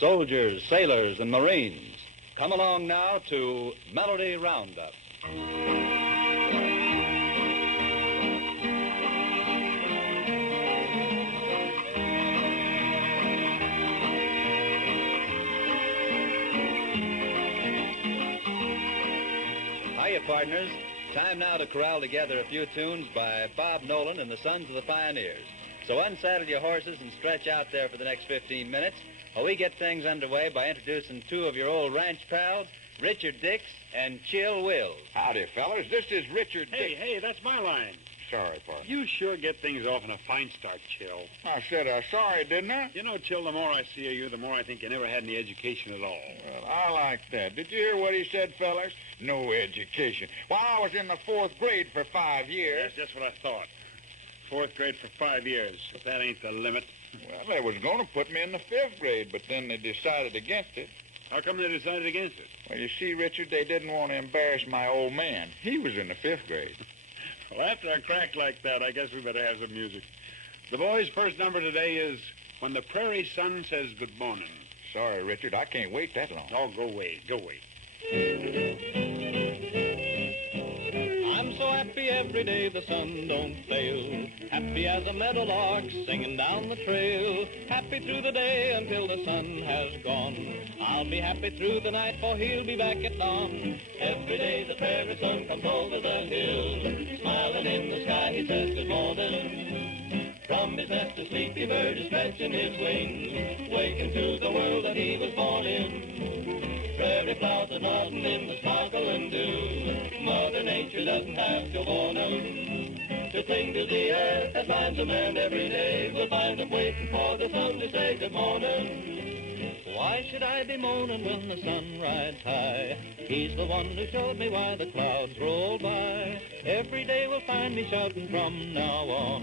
soldiers, sailors, and Marines. Come along now to Melody Roundup. Hiya, partners. Time now to corral together a few tunes by Bob Nolan and the Sons of the Pioneers. So unsaddle your horses and stretch out there for the next 15 minutes while we get things underway by introducing two of your old ranch pals, Richard Dix and Chill Wills. Howdy, fellas. This is Richard Dix. Hey, that's my line. Sorry, partner. You sure get things off in a fine start, Chill. I said sorry, didn't I? You know, Chill, the more I see of you, the more I think you never had any education at all. Well, I like that. Did you hear what he said, fellas? No education. Well, I was in the 4th grade for 5 years. That's just what I thought. 4th grade for 5 years. But that ain't the limit. Well, they was going to put me in the 5th grade, but then they decided against it. How come they decided against it? Well, you see, Richard, they didn't want to embarrass my old man. He was in the 5th grade. Well, after a crack like that, I guess we better have some music. The boys' first number today is When the Prairie Sun Says Good Morning. Sorry, Richard, I can't wait that long. Oh, go away. I'm so happy every day the sun don't fail. Happy as a meadowlark singing down the trail. Happy through the day until the sun has gone. I'll be happy through the night, for he'll be back at dawn. Every day the prairie sun comes over the hill. Smiling in the sky, he says good morning. From his nest a sleepy bird is stretching his wings, waking to the world that he was born in. Prairie clouds are nodding in the sparkling dew. Mother Nature doesn't have to warn them to cling to the earth that finds a man every day. We'll find him waiting for the sun to say good morning. Why should I be moaning when the sun rides high? He's the one who showed me why the clouds roll by. Every day will find me shouting from now on.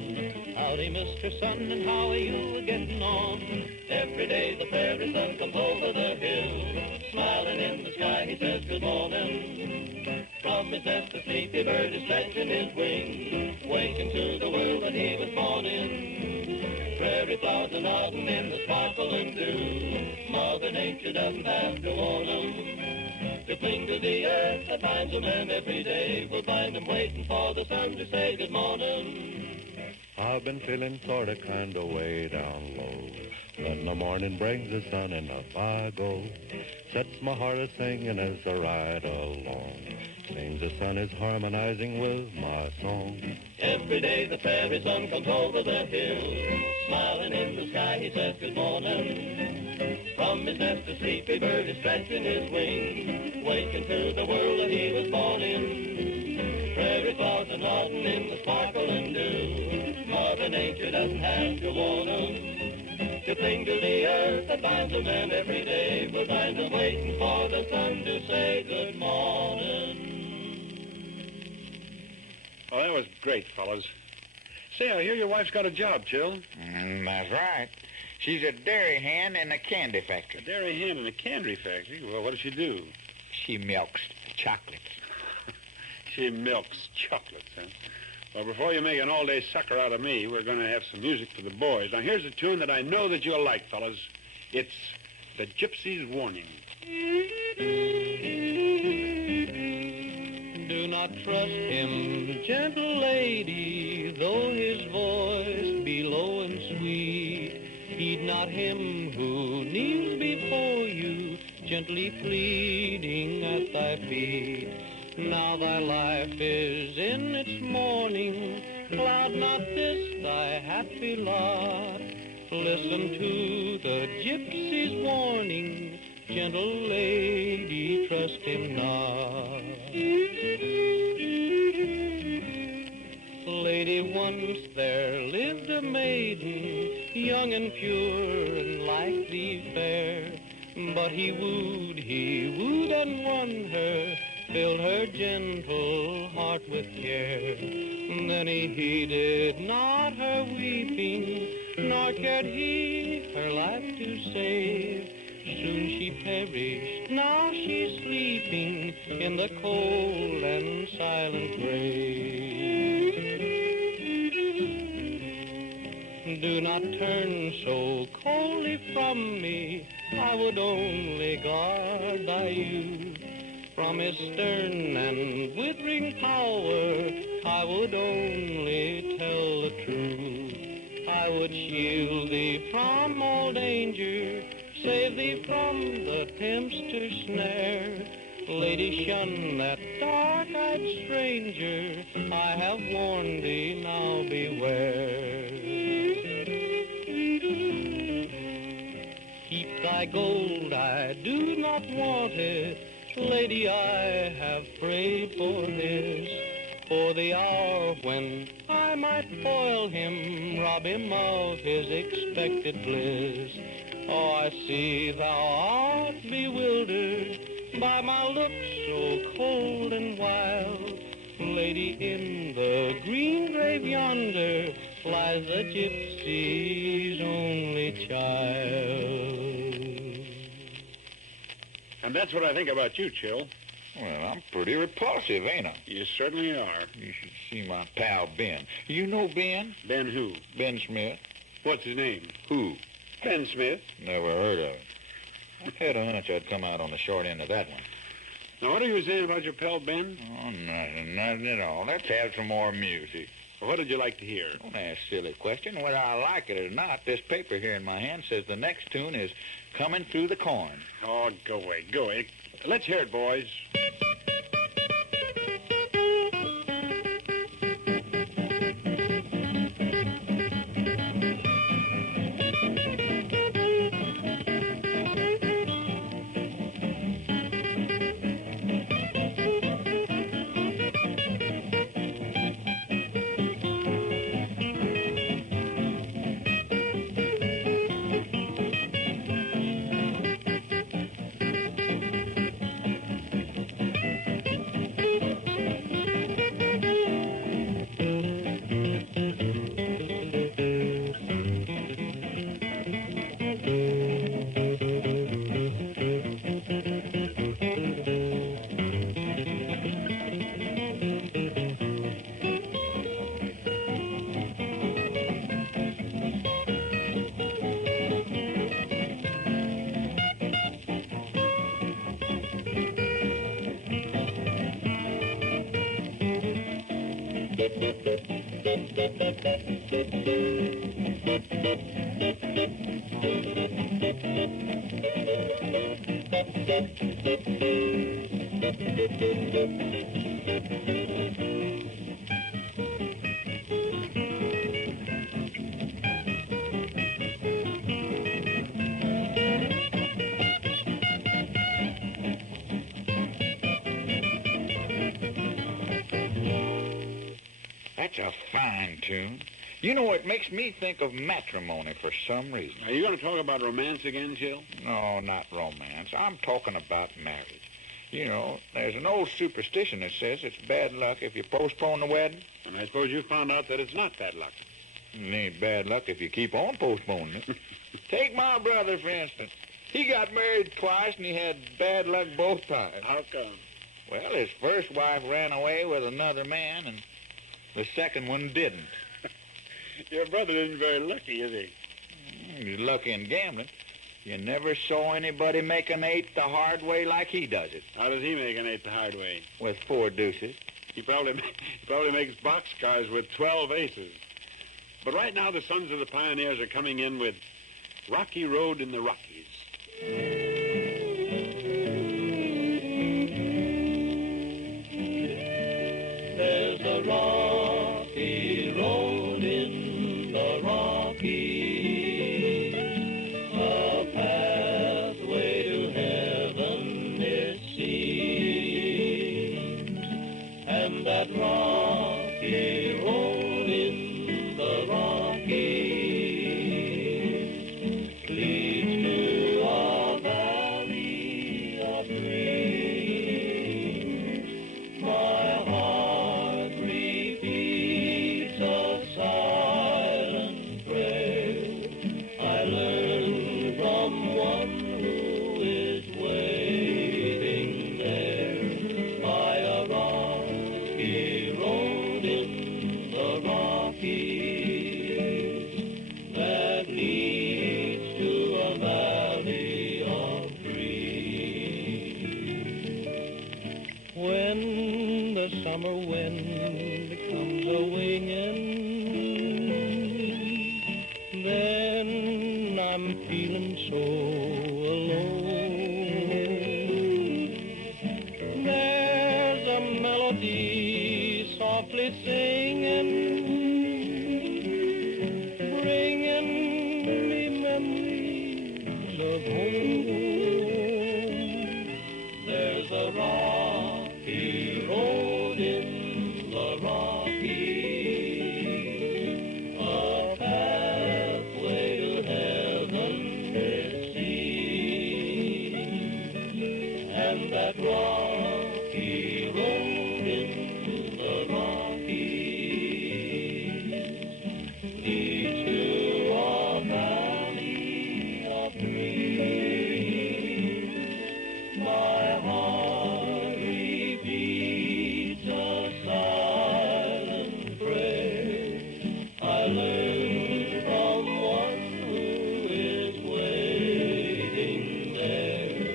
Howdy, Mr. Sun, and how are you getting on? Every day the prairie sun comes over the hill. Smiling in the sky, he says good morning. From his nest a sleepy bird is stretching his wings, waking to the world that he was born in. Prairie clouds are nodding in the sparkling dew. Mother Nature doesn't have to warn them to cling to the earth that finds a man every day. We'll find him waiting for the sun to say good morning. I've been feeling sort of kind of way down low. Then the morning brings the sun and up I go. Sets my heart a-singing as I ride along. Seems the sun is harmonizing with my song. Every day the prairie sun comes over the hill. Smiling in the sky, he says good morning. From his nest a sleepy bird is stretching his wings, waking to the world that he was born in. Prairie clouds are nodding in the sparkling dew. Mother Nature doesn't have to warn him to cling to the earth that finds a man every day. We'll find him waiting for the sun to say good morning. Oh, that was great, fellas. Say, I hear your wife's got a job, Chill. That's right. She's a dairy hand in a candy factory. A dairy hand in a candy factory? Well, what does she do? She milks chocolates. She milks chocolates, huh? Well, before you make an all-day sucker out of me, we're going to have some music for the boys. Now, here's a tune that I know that you'll like, fellas. It's The Gypsy's Warning. Do not trust him, gentle lady, though his voice be low and sweet. Heed not him who kneels before you, gently pleading at thy feet. Now thy life is in its morning, cloud not this thy happy lot. Listen to the gypsy's warning, gentle lady, trust him not. Lady, once there lived a maiden, young and pure and like thee fair. But he wooed and won her, filled her gentle heart with care. Then he heeded not her weeping, nor cared he her life to save. Soon she perished, now she's sleeping in the cold and silent grave. do not turn so coldly from me. I would only guard thy youth. From his stern and withering power, I would only tell the truth. I would shield thee from all danger, save thee from the tempter's snare. Lady, shun that dark-eyed stranger. I have warned thee, now beware. Keep thy gold, I do not want it. Lady, I have prayed for this. For the hour when I might foil him, rob him of his expected bliss. Oh, I see thou art bewildered by my looks so cold and wild. Lady, in the green grave yonder lies the gypsy's only child. And that's what I think about you, Chill. Well, I'm pretty repulsive, ain't I? You certainly are. You should see my pal Ben. You know Ben? Ben who? Ben Smith. What's his name? Who? Ben Smith. Never heard of him. I had a hunch I'd come out on the short end of that one. Now, what are you saying about your pal Ben? Oh, nothing at all. Let's have some more music. Well, what did you like to hear? Don't ask silly question. Whether I like it or not, this paper here in my hand says the next tune is Coming Through the Corn. Oh, go away, go away. Let's hear it, boys. That's a fine tune. You know, it makes me think of matrimony for some reason. Are you going to talk about romance again, Jill? No, not romance. I'm talking about marriage. You know, there's an old superstition that says it's bad luck if you postpone the wedding. And I suppose you found out that it's not bad luck. It ain't bad luck if you keep on postponing it. Take my brother, for instance. He got married twice, and he had bad luck both times. How come? Well, his first wife ran away with another man, and the second one didn't. Your brother isn't very lucky, is he? He's lucky in gambling. You never saw anybody make an eight the hard way like he does it. How does he make an eight the hard way? With 4 deuces. He probably makes boxcars with 12 aces. But right now, the Sons of the Pioneers are coming in with Rocky Road in the Rockies. There's a rocky road in the Rockies, a pathway to heaven it seems, and that rocky road in the Rockies leads to a valley of dreams. My heart repeats I'm feeling so alone. There's a melody softly singing, bringing me memories of home. There's a rocky road in the Rockies, a pathway to heaven it seems, and that rocky road in the Rockies leads to a valley of dreams. My heart repeats a silent prayer I learned from one who is waiting there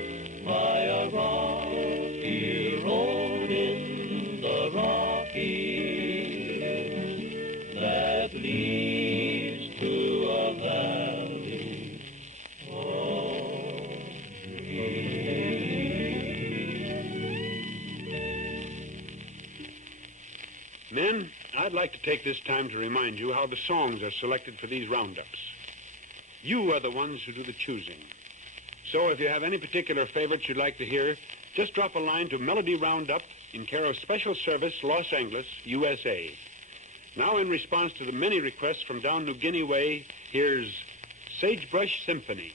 by a rocky road in the Rockies that leads to a valley of Men, I'd like to take this time to remind you how the songs are selected for these roundups. You are the ones who do the choosing. So if you have any particular favorites you'd like to hear, just drop a line to Melody Roundup in care of Special Service, Los Angeles, USA. Now, in response to the many requests from down New Guinea way, here's Sagebrush Symphony.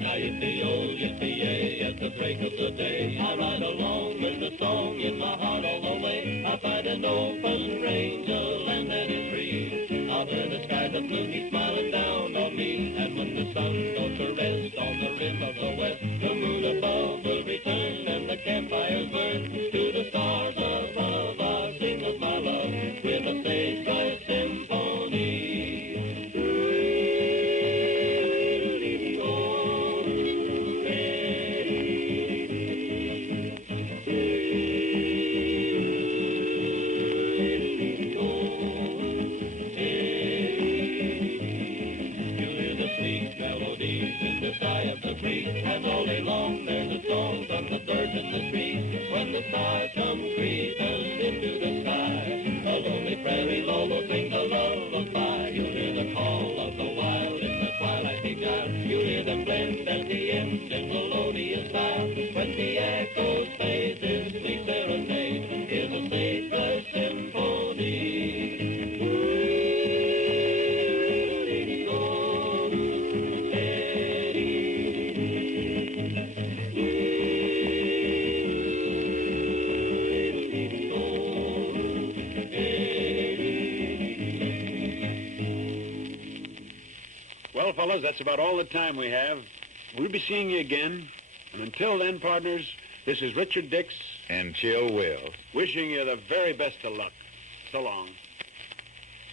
Now yippee-oh, yippee-yay, at the break of the day, I ride along with a song in my heart all the way. I find an open range, a land that is free, out where the skies are blue, keep smiling down on me. And when the sun goes to rest on the rim of the west, the moon above will return and the campfires burn. To the stars above, I'll sing of my love with a sagebrush symphony. And all day long there's a song from the birds in the trees. When the stars come creeping into the sky, a lonely prairie lull will sing the lullaby. You'll hear the call of the wild in the twilight beguile. You'll hear them blend at the end in melodious style. When the echoes fade, this sweet serenade is a sagebrush symphony. Well, fellas, that's about all the time we have. We'll be seeing you again. And until then, partners, this is Richard Dix And Chill Will. wishing you the very best of luck. So long.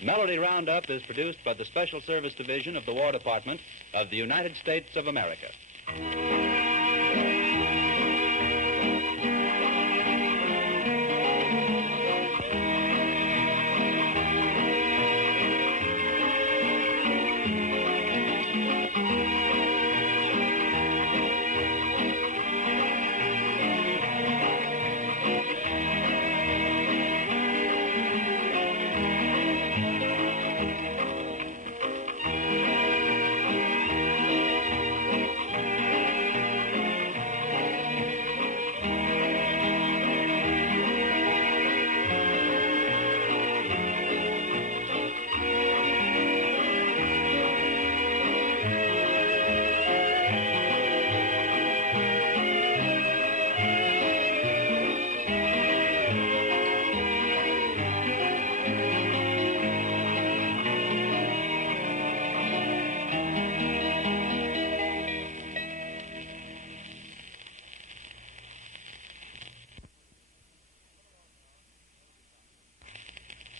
Melody Roundup is produced by the Special Service Division of the War Department of the United States of America.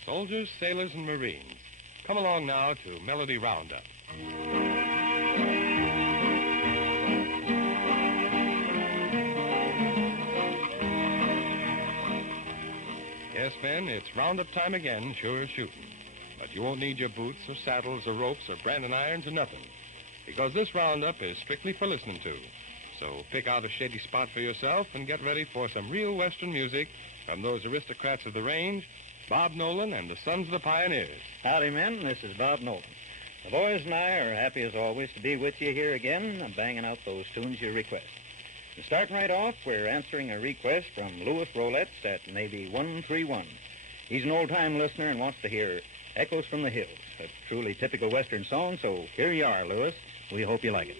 Soldiers, sailors, and Marines, come along now to Melody Roundup. Yes, men, it's Roundup time again, sure as shooting. But you won't need your boots or saddles or ropes or branding irons or nothing, because this roundup is strictly for listening to. So pick out a shady spot for yourself and get ready for some real Western music from those aristocrats of the range, Bob Nolan and the Sons of the Pioneers. Howdy, men. This is Bob Nolan. The boys and I are happy as always to be with you here again, banging out those tunes you request. And starting right off, we're answering a request from Louis Roulette at Navy 131. He's an old-time listener and wants to hear Echoes from the Hills, a truly typical Western song, so here you are, Louis. We hope you like it.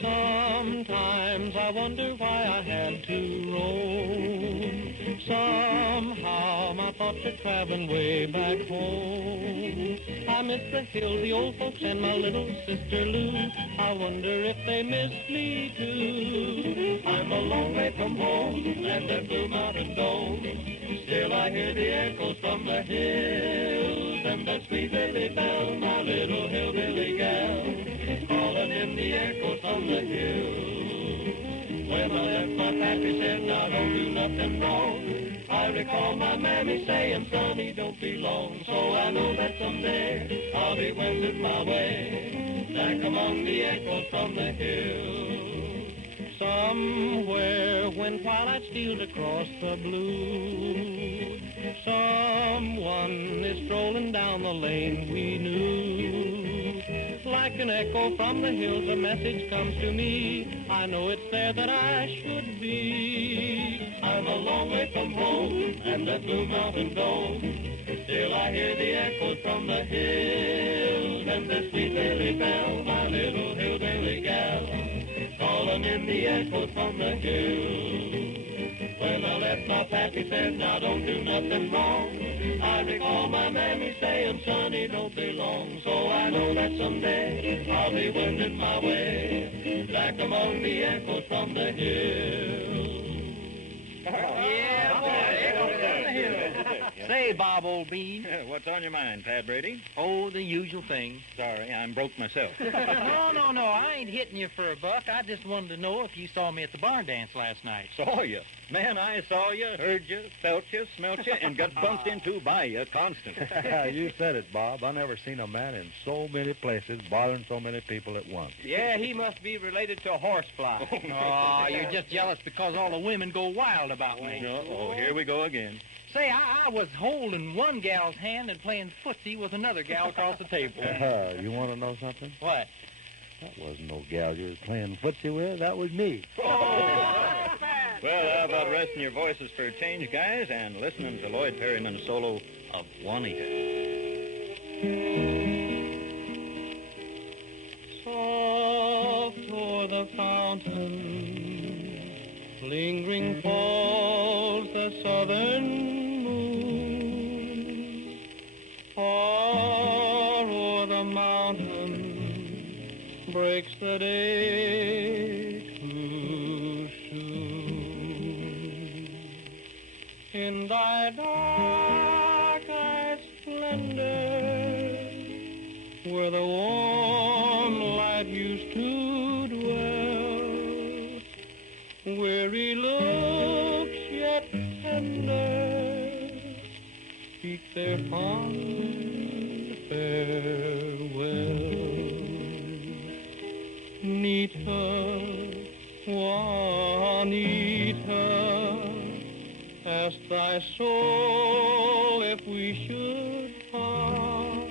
Sometimes I wonder why I had to roam. Somehow my thoughts are traveling way back home. I miss the hills, the old folks, and my little sister Lou. I wonder if they miss me too. I'm a long way from home and that blue mountain dome. Still I hear the echoes from the hills and the sweet lily bell, my little hillbilly gal, calling in the echoes from the hills. When I left my pappy said, now don't do nothing wrong, I recall my mammy saying, sonny, don't be long. So I know that someday I'll be wending my way back among the echoes from the hills. Somewhere when twilight steals across the blue, someone is strolling down the lane we knew. Like an echo from the hills, a message comes to me. I know it's there that I should be. I'm a long way from home and the blue mountain dome. Still I hear the echoes from the hills and the sweet lily bell, my little hillbilly gal, calling in the echoes from the hills. When I left my pappy said, now don't do nothing wrong, I recall my mammy saying, sonny, don't be long. So I know that someday I'll be wending my way back among the echoes from the hills. Yeah, Say, Bob, old bean. What's on your mind, Pat Brady? Oh, the usual thing. Sorry, I'm broke myself. No. I ain't hitting you for a buck. I just wanted to know if you saw me at the barn dance last night. Saw you. Man, I saw you, heard you, felt you, smelt you, and got bumped into by you constant. You said it, Bob. I never seen a man in so many places bothering so many people at once. Yeah, he must be related to a horsefly. Oh, you're just jealous because all the women go wild about me. Oh, here we go again. Say, I was holding one gal's hand and playing footsie with another gal across the table. You want to know something? What? That wasn't no gal you was playing footsie with. That was me. Well, how about resting your voices for a change, guys, and listening to Lloyd Perryman's solo of Juanita. Soft o'er the fountain, lingering falls the southern moon. Far o'er the mountain breaks the day too soon. In thy dark eyes' splendor, where the warm light used to dwell, weary looks yet tender speak their fond farewell. Nita, Juanita, ask thy soul if we should part.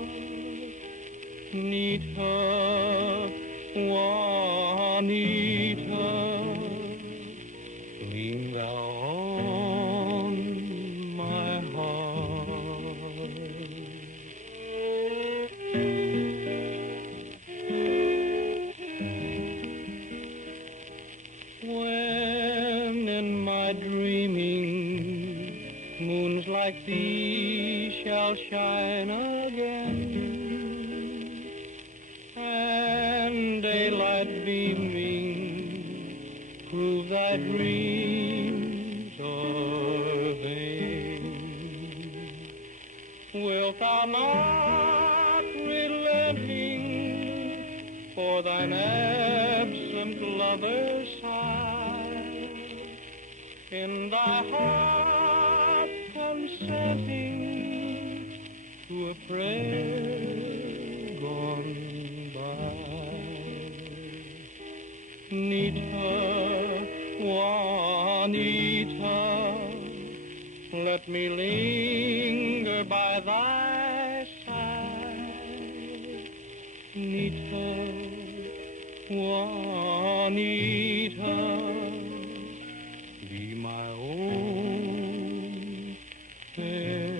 Nita, Juanita, lean thou on my heart. When in my dreaming moons like these shall shine again, and daylight beaming prove thy dreams are vain, wilt thou not relenting for thine absent lover's sigh, in thy heart consenting to a friend gone by. Nita, Juanita, let me linger by thy side. Nita, Juanita, be my own fair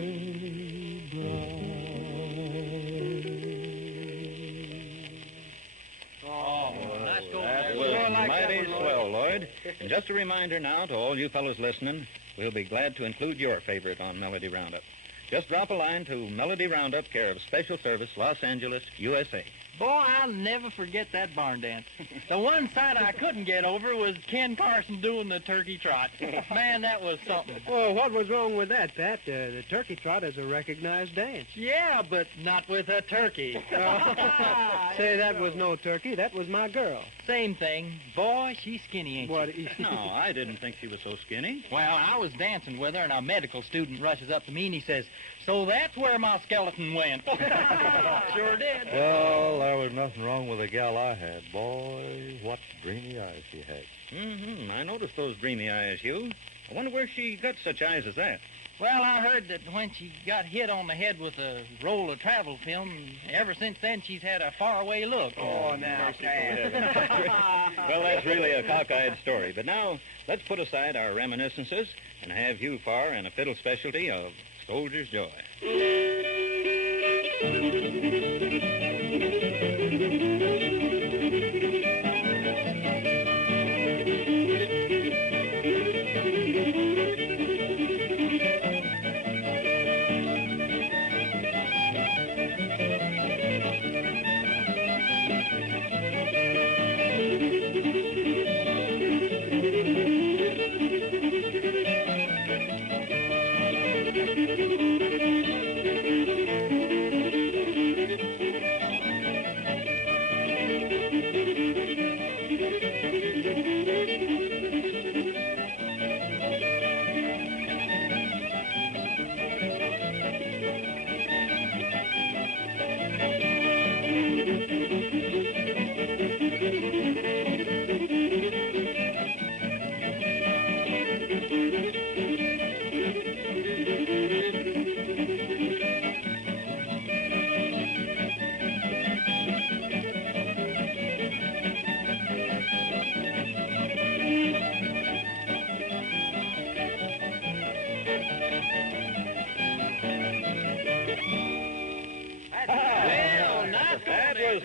That was mighty swell, Lloyd. And just a reminder now to all you fellows listening, we'll be glad to include your favorite on Melody Roundup. Just drop a line to Melody Roundup, care of Special Service, Los Angeles, USA. Boy, I'll never forget that barn dance. The one side I couldn't get over was Ken Carson doing the turkey trot. Man, that was something. Well, what was wrong with that, Pat? The turkey trot is a recognized dance. Yeah, but not with a turkey. Say, that was no turkey. That was my girl. Same thing. Boy, she's skinny, ain't What? she? No, I didn't think she was so skinny. Well, I was dancing with her, and a medical student rushes up to me, and he says, "So that's where my skeleton went." Sure did. Well, there was nothing wrong with the gal I had. Boy, what dreamy eyes she had. Mm-hmm. I noticed those dreamy eyes, Hugh. I wonder where she got such eyes as that. Well, I heard that when she got hit on the head with a roll of travel film, ever since then she's had a faraway look. Oh, now, Pat. Well, that's really a cockeyed story. But now, let's put aside our reminiscences and have Hugh Farr and a fiddle specialty of Soldier's Joy.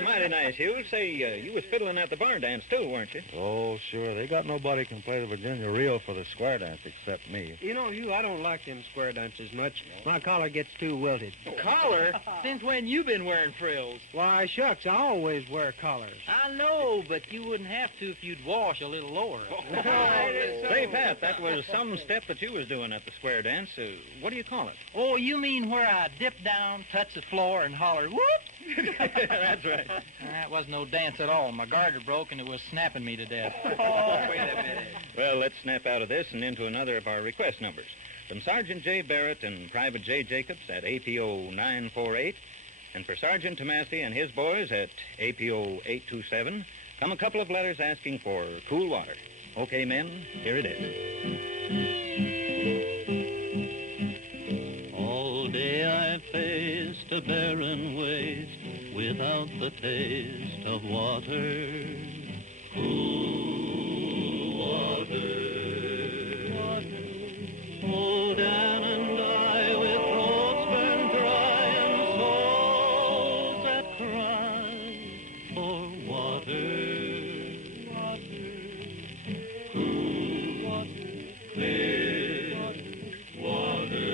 Mighty nice, Hugh. Say, you was fiddling at the barn dance, too, weren't you? Oh, sure. They got nobody can play the Virginia reel for the square dance except me. You know, Hugh, I don't like them square dances much. My collar gets too wilted. Collar? Since when you been wearing frills? Why, shucks, I always wear collars. I know, but you wouldn't have to if you'd wash a little lower. Say, Pat, that was some step that you was doing at the square dance. What do you call it? Oh, you mean where I dip down, touch the floor, and holler, whoop? That's right. That wasn't no dance at all. My garter broke, and it was snapping me to death. Wait a minute. Well, let's snap out of this and into another of our request numbers. From Sergeant J. Barrett and Private J. Jacobs at APO 948, and for Sergeant Tomasi and his boys at APO 827, come a couple of letters asking for cool water. Okay, men, here it is. All day I faced a barren waste without the taste of water. Cool water. Oh, Dan and I, with throats burned dry and souls that cry for water. Cool water. Clear water.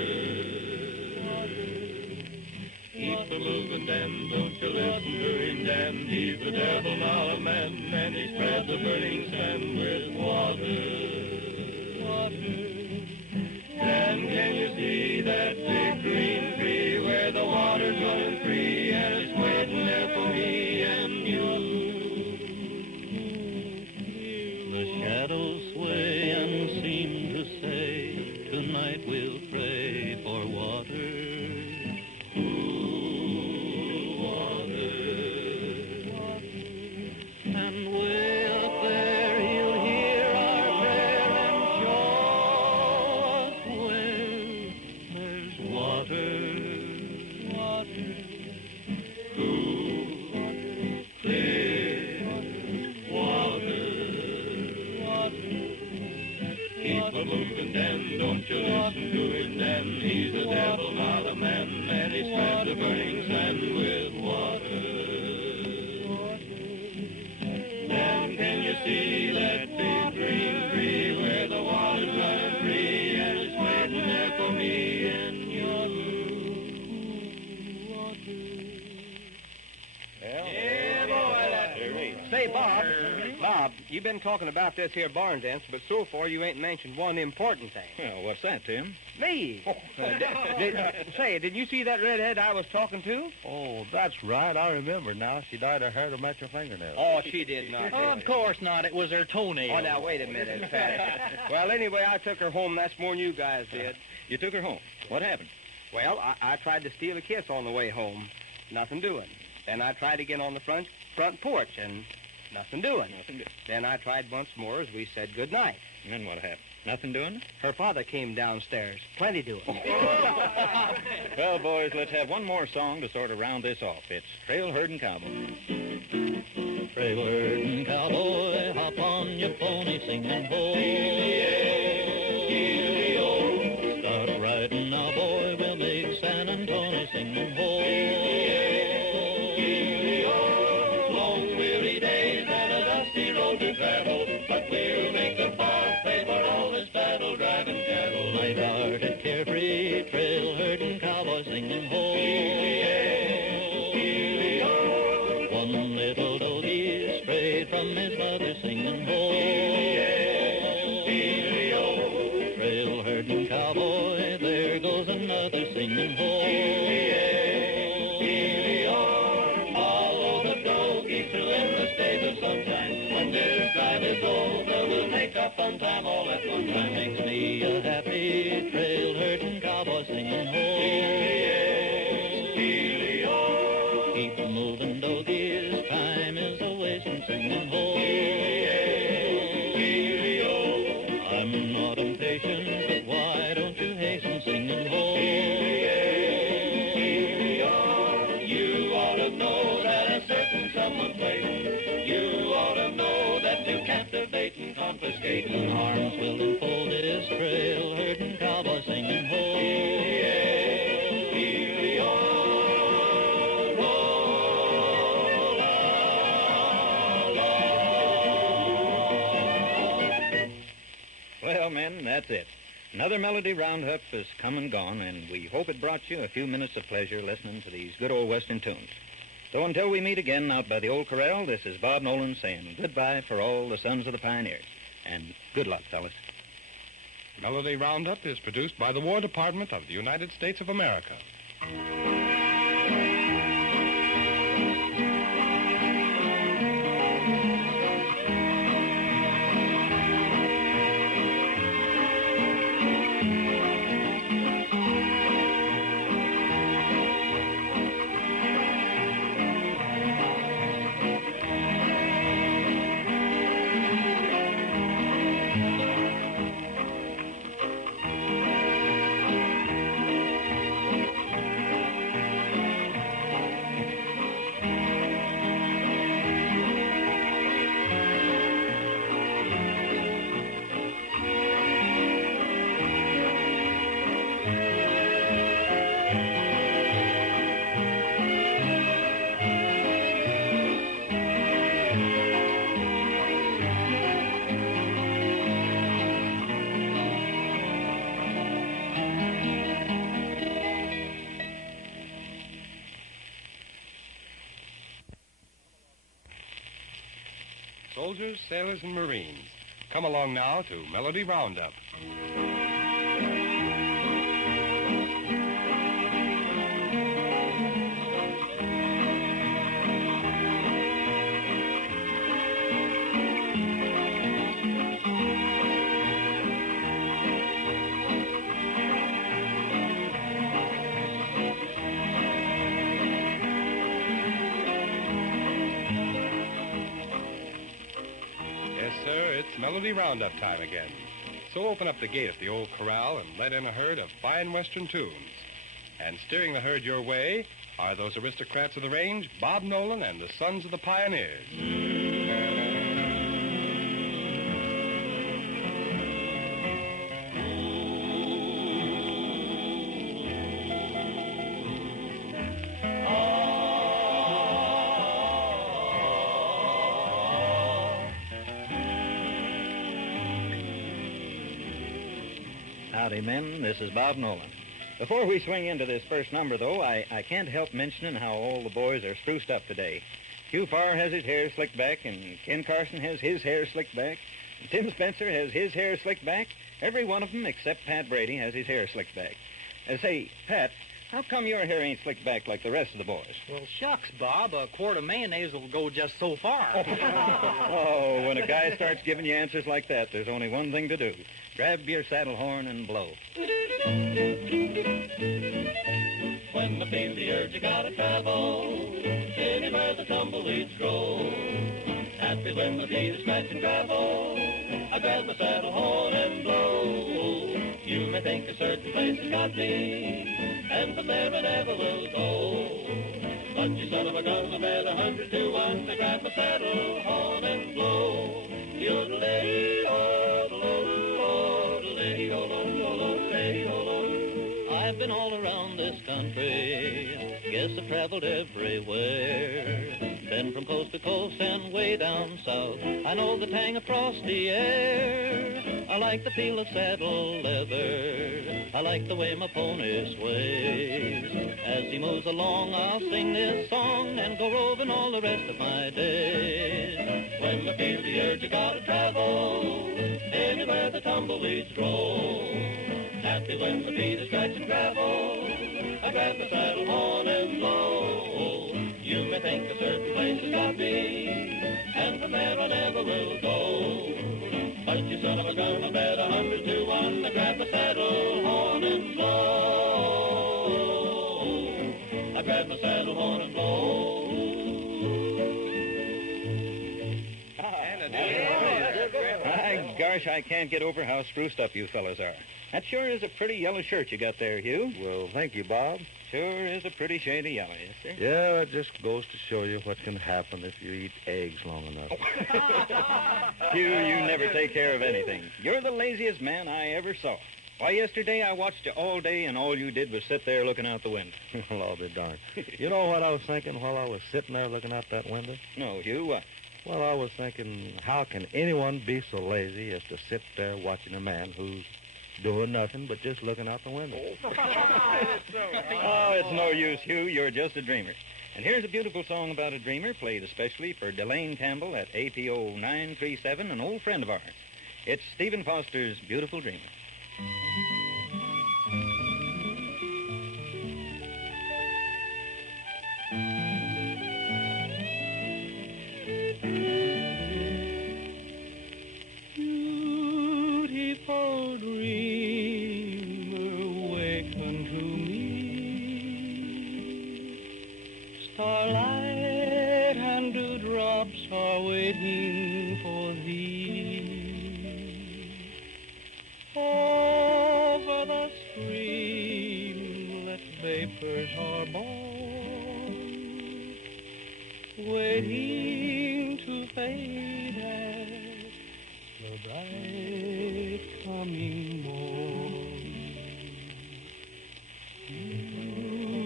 Keep the moving, Dan, don't you listen to him, Dan. He's the devil, not a man, and he spread the burning sand with water. Dan, can you see that big green tree where the water's running free and it's waiting there for me and you? The shadows sway and seem to say, tonight we'll pray for water. Ooh. burning sand with water. Then can you see that big green tree where the water's running free and it's waiting there for me and you? Yeah, boy, that's great. Say, Bob, you've been talking about this here barn dance, but so far you ain't mentioned one important thing. Well, what's that, Tim? Me. Did you see that redhead I was talking to? Oh, that's right. I remember now. She dyed her hair to match her fingernails. Oh, she did not. Of course not. It was her toenail. Oh, now, wait a minute, Pat. Well, anyway, I took her home. That's more than you guys did. You took her home. What happened? Well, I tried to steal a kiss on the way home. Nothing doing. Then I tried again on the front porch, and nothing doing. Nothing doing. Then I tried once more as we said good night. And then what happened? Nothing doing? Her father came downstairs. Plenty doing. Well, boys, let's have one more song to sort of round this off. It's Trail Herdin' Cowboy. Trail herding cowboy, hop on your pony, singing ho. Start riding now, boy, we'll make San Antonio, singing ho. Long weary days and a dusty road to travel, but we'll make the boss pay for all this battle driving cattle. Light-hearted, carefree, trail herding cowboy, singing ho. One little doggy strayed from his mother, singing ho. Trail herding cowboy, there goes another singing ho. Follow the doggy through endless days of sunshine. When this drive is over, we'll make a fun time all at one time. Makes me a happy trail herding cowboy, singing ho. Keep moving, doggies, time is a wasting, singing ho. I'm not impatient, but why don't you hasten, singing ho. You ought to know that a certain someone's waiting. You ought to know that you captivate and confiscate, and arms will enfold this trail herding cowboy, singing ho. Well, men, that's it. Another Melody Roundup has come and gone, and we hope it brought you a few minutes of pleasure listening to these good old Western tunes. So until we meet again out by the old corral, this is Bob Nolan saying goodbye for all the sons of the pioneers. And good luck, fellas. Melody Roundup is produced by the War Department of the United States of America. Soldiers, sailors, and Marines, come along now to Melody Roundup. Melody Roundup time again. So open up the gate at the old corral and let in a herd of fine Western tunes. And steering the herd your way are those aristocrats of the range, Bob Nolan and the Sons of the Pioneers. Howdy, men. This is Bob Nolan. Before we swing into this first number, though, I can't help mentioning how all the boys are spruced up today. Hugh Farr has his hair slicked back, and Ken Carson has his hair slicked back, and Tim Spencer has his hair slicked back. Every one of them except Pat Brady has his hair slicked back. Say, Pat, how come your hair ain't slicked back like the rest of the boys? Well, shucks, Bob. A quart of mayonnaise will go just so far. Oh, when a guy starts giving you answers like that, there's only one thing to do. Grab your saddle horn and blow. When I feel the urge, you gotta travel anywhere the tumbleweeds grow. Happy when my feet are scratching gravel, I grab my saddle horn and blow. You may think a certain place has got me, and from there I never will go. But you son of a gun, I bet 100 to 1, I grab my saddle horn and blow. I've been all around this country, guess I've traveled everywhere. Been from coast to coast and way down south, I know the tang of frosty air. I like the feel of saddle leather, I like the way my pony sways. As he moves along, I'll sing this song and go roving all the rest of my days. When I feel the urge, I gotta travel anywhere the tumbleweeds grow. Happy when my feet are scratching gravel, I grab my saddle horn and blow. You may think a certain place has got me, and from there I never will go. But you son of a gun, I bet 100 to 1, I grab my saddle horn and blow. I grab my saddle horn and blow. My gosh, I can't get over how spruced up you fellas are. That sure is a pretty yellow shirt you got there, Hugh. Well, thank you, Bob. Sure is a pretty shade of yellow, yes, sir. Yeah, it just goes to show you what can happen if you eat eggs long enough. Hugh, you never take care of anything. You're the laziest man I ever saw. Why, yesterday I watched you all day, and all you did was sit there looking out the window. Well, I'll be darned. You know what I was thinking while I was sitting there looking out that window? No, Hugh, what? Well, I was thinking, how can anyone be so lazy as to sit there watching a man who's doing nothing but just looking out the window? Oh, it's no use, Hugh. You're just a dreamer. And here's a beautiful song about a dreamer, played especially for Delane Campbell at APO 937, an old friend of ours. It's Stephen Foster's Beautiful Dreamer. Beautiful dreamer, waken to me. Starlight and dewdrops are waiting for thee. Over the streamlet vapors are born, waiting to fade as the bright coming morn.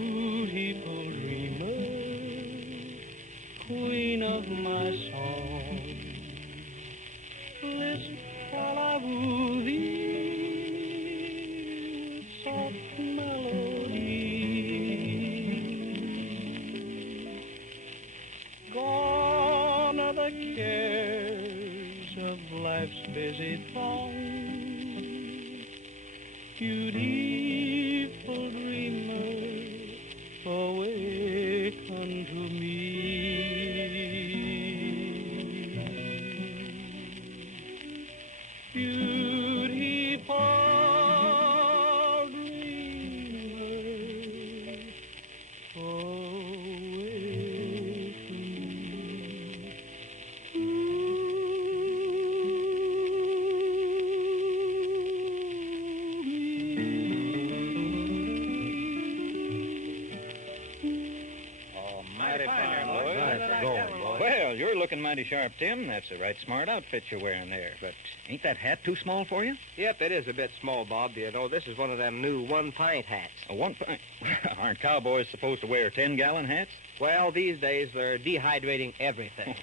Beautiful dreamer, queen of my song, listen while I woo thee with soft melody. Gone are the cares of life's busy throng. Beautiful dreamer, awaken to me. Beautiful dreamer, Well, you're looking mighty sharp, Tim. That's a right smart outfit you're wearing there. But ain't that hat too small for you? Yep, it is a bit small, Bob. You know, this is one of them new one-pint hats. A 1 pint? Aren't cowboys supposed to wear 10-gallon hats? Well, these days they're dehydrating everything.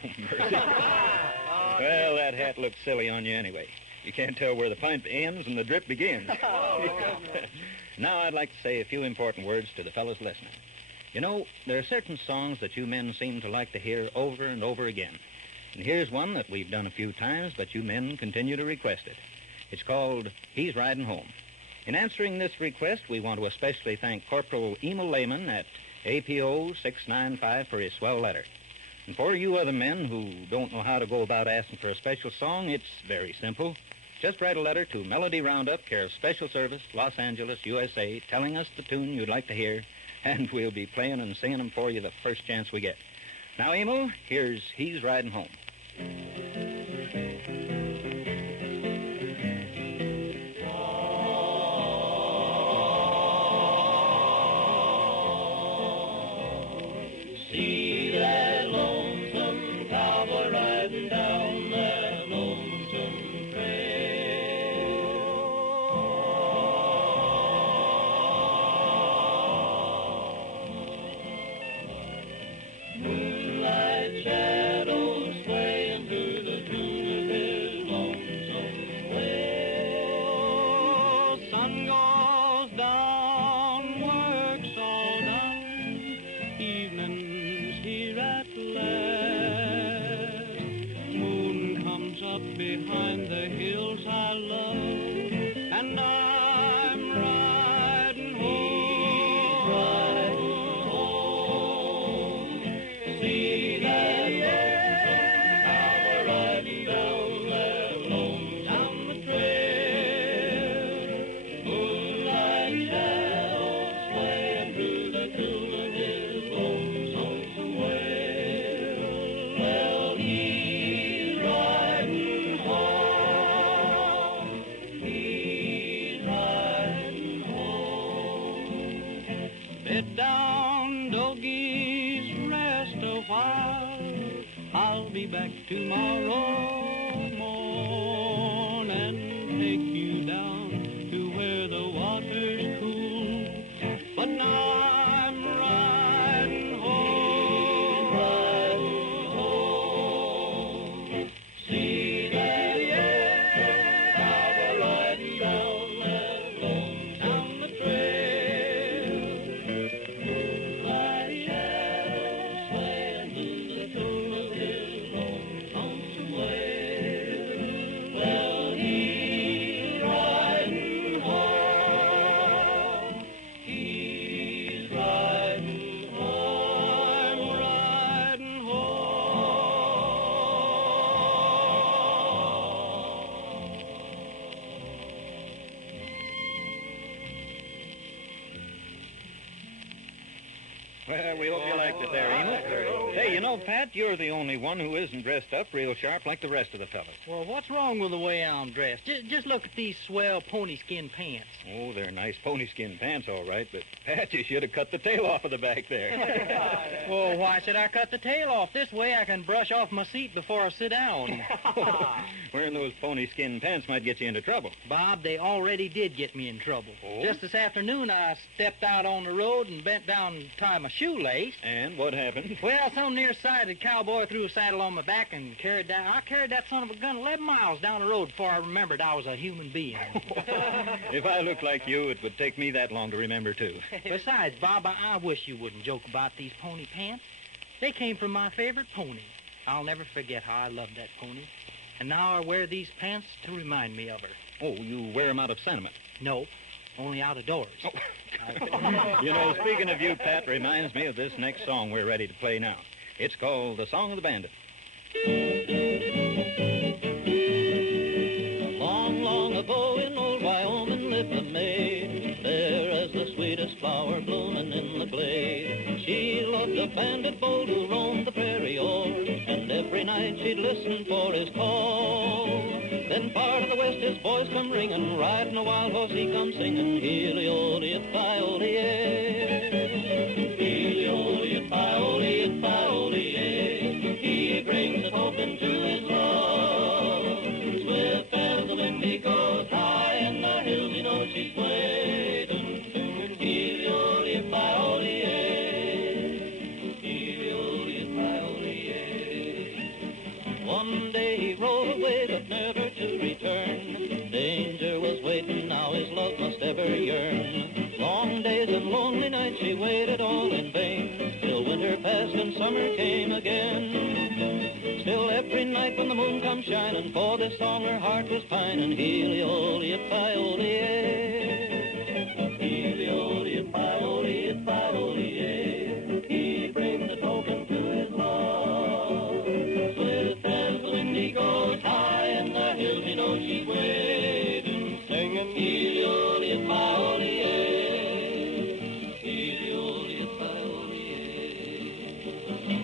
Well, that hat looks silly on you anyway. You can't tell where the pipe ends and the drip begins. Now I'd like to say a few important words to the fellas listening. You know, there are certain songs that you men seem to like to hear over and over again. And here's one that we've done a few times, but you men continue to request it. It's called He's Riding Home. In answering this request, we want to especially thank Corporal Emil Lehman at APO 695 for his swell letter. And for you other men who don't know how to go about asking for a special song, it's very simple. Just write a letter to Melody Roundup, care of Special Service, Los Angeles, USA, telling us the tune you'd like to hear, and we'll be playing and singing them for you the first chance we get. Now, Emil, here's He's Riding Home. See that lonesome cowboy riding down that lonesome trail. Moonlight shadows swaying through the tune of his lonesome wail. Sun goes down, work's all done. Evening's here at last. Moon comes up behind the hills I love, and I'm riding home. See that lonesome cowboy riding down the trail. Moonlight shadows swaying through the tune of his lonesome wail. Well, he's riding home. He's riding home. Bed down, doggies, rest a while. I'll be back tomorrow morning. Take you down to where the water's cool. But now I'm riding home. See that cowboy riding down the trail. Moonlight shadows swaying through the tune of his lonesome wail. Well, he's riding home. He's riding home. I'm riding Well, we hope you liked it there, Emil. Hey, you know, Pat, you're the only one who isn't dressed up real sharp like the rest of the fellas. Well, what's wrong with the way I'm dressed? Just look at these swell pony skin pants. Oh, they're nice pony skin pants, all right, but Pat, you should have cut the tail off of the back there. Well, why should I cut the tail off? This way I can brush off my seat before I sit down. Wearing those pony skin pants might get you into trouble. Bob, they already did get me in trouble. Oh? Just this afternoon, I stepped out on the road and bent down to tie my shoelace. And what happened? Well, some nearsighted cowboy threw a saddle on my back and carried that son of a gun 11 miles down the road before I remembered I was a human being. If I looked like you, it would take me that long to remember, too. Besides, Bob, I wish you wouldn't joke about these pony pants. They came from my favorite pony. I'll never forget how I loved that pony. And now I wear these pants to remind me of her. Oh, you wear them out of sentiment? No, only out of doors. Oh. You know, speaking of you, Pat, reminds me of this next song we're ready to play now. It's called The Song of the Bandit. Long, long ago in old Wyoming lived a maid, fair as the sweetest flower blooming in the glade. She loved a bandit bold who roamed the prairie o'er, and every night she'd listen for his call. Then far to the west his voice come ringing, riding a wild horse he come singing, Heely-o-li-it-fi-o-li-eh. Heely-o-li-it-fi-o-li-it-fi-o-li-eh. He brings the hope into his love. Swift as the wind he goes, high in the hills he knows she's waiting. Heely-o-li-it-fi-o-li-eh. Heely-o-li-it-fi-o-li-eh. One day he rode away but never to return. days and lonely nights she waited all in vain, till winter passed and summer came again. Still every night when the moon comes shining, for this song her heart was pining. Healy-o-ly-if-I-o-ly-ay. Healy-o-ly-if-I-o-ly-if-I-o-ly-ay. He brings the token to his love. Swift as the wind he goes high in the hills, he knows she's waiting, singing Healy-o-ly-if-I-o-ly-ay.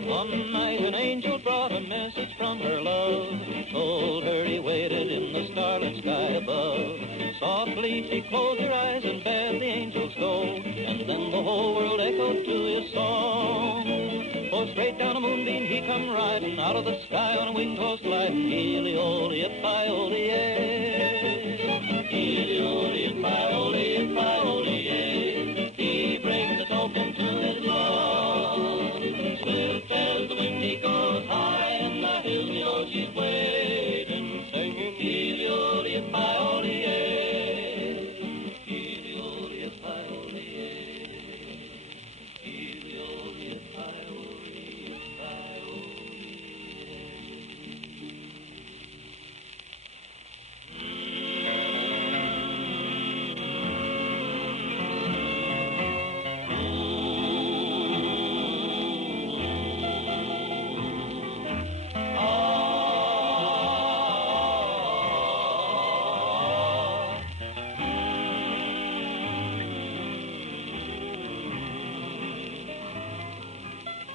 One night an angel brought a message from her love, told her he waited in the starlit sky above. Softly she closed her eyes and bade the angels go, and then the whole world echoed to his song. For straight down a moonbeam he come riding, out of the sky on a winged horse gliding. Healy-o-ly-if-I-o-ly-ay. Healy-o-ly-if-I-o-ly-if-I-o-ly-ay. He brings the token to his love. Swift as the wind he goes high in the hills, you know she's waiting, singing Healy-o-ly-if-I-o-ly-ay.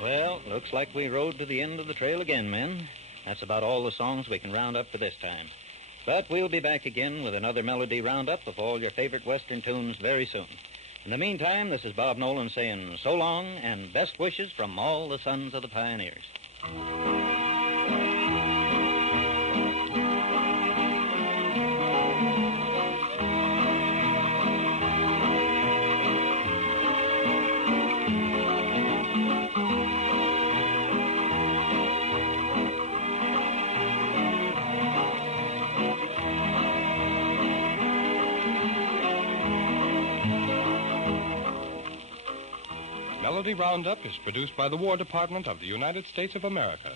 Well, looks like we rode to the end of the trail again, men. That's about all the songs we can round up for this time. But we'll be back again with another melody roundup of all your favorite Western tunes very soon. In the meantime, this is Bob Nolan saying so long and best wishes from all the sons of the pioneers. Melody Roundup is produced by the War Department of the United States of America.